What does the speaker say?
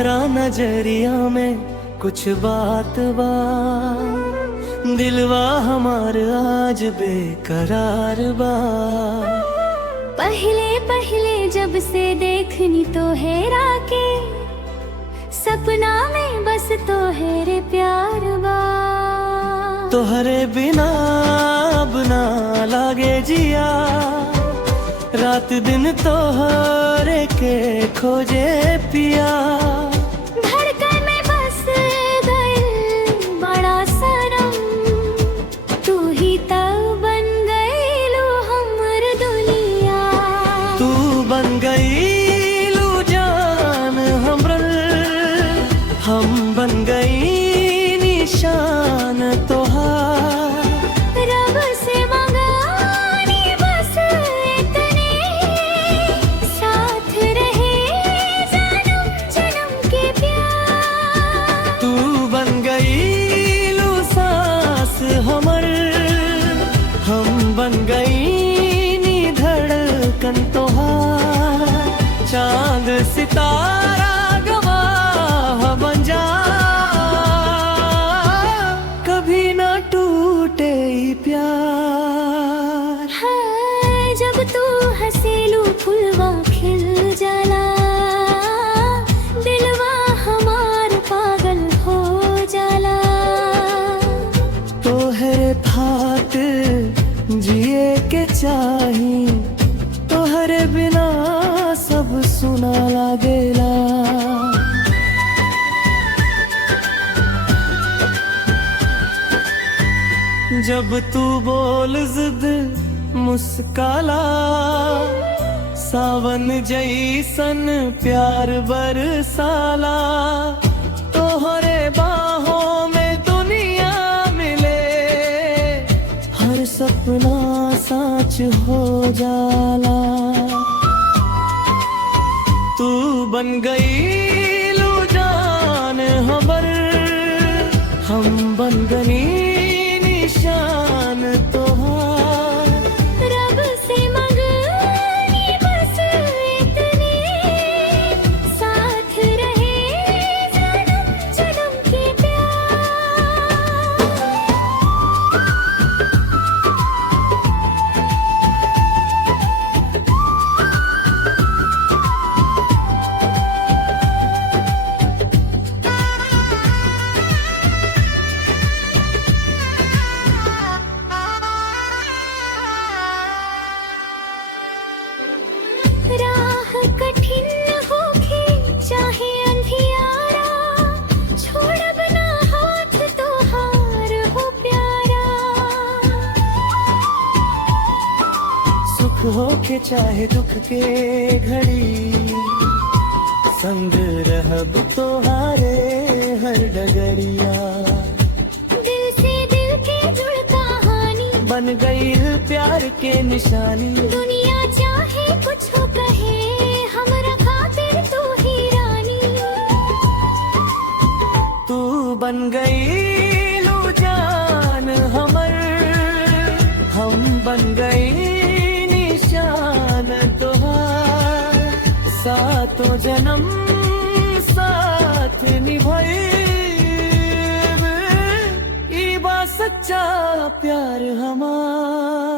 तोहरा नजरिया में कुछ बात बा, दिलवा हमार आज बेकरार बा। पहले पहले जब से देखनी तो हेरा के, सपना में बस तो हेरे प्यार बा। तोहरे बिना अब ना लागे जिया, रात दिन तोहरे के खोजे पिया। धड़कन में बस गइल बड़ा सनम, तू ही तब बन गइलू हमर दुनिया। तू बन गइलू जान हमरल, हम बन गई निशान तोहार। रब से मंगानी बस इतने, साथ रहे जन्म जन्म के प्यार। तू बन गइलू सांस हमर, हम बन गई नी धड़कन तोहार। चांद सितारा गवाह बन जा, कभी ना टूटे ई प्यार। हाँ, जब तू हंसेलू फुलवा खिल जाला, दिलवा हमार पागल हो जाला। तोहरे खातिर जिए के चाही, तोहरे बिना सब सुना लागेला। जब तू बोल जिद मुस्काला, सावन जैसन प्यार बरसाला। तोहरे बाहों में दुनिया मिले, हर सपना सच हो जाला। तू बन गइलू जान हमर, हम बन गनी निशान तोहार। रब से मंगानी बस इतने, साथ रहे जन्म जन्म के प्यार। राह कठिन होके चाहे अंधियारा, छोड़ब ना हाथ तोहार हो प्यारा। सुख हो के चाहे दुख के घड़ी, संग रहब तोहारे हर डगरिया। दिल से दिल के जुड़ कहानी, बन गई प्यार के निशानी। दुनिया चाहे कुछ हो कहे, हमरा खातिर तू ही रानी। तू बन गइलू जान हमर, हम बन गई निशान तोहार। सातों जन्म साथ निभाएब, ई बा सच्चा प्यार हमार।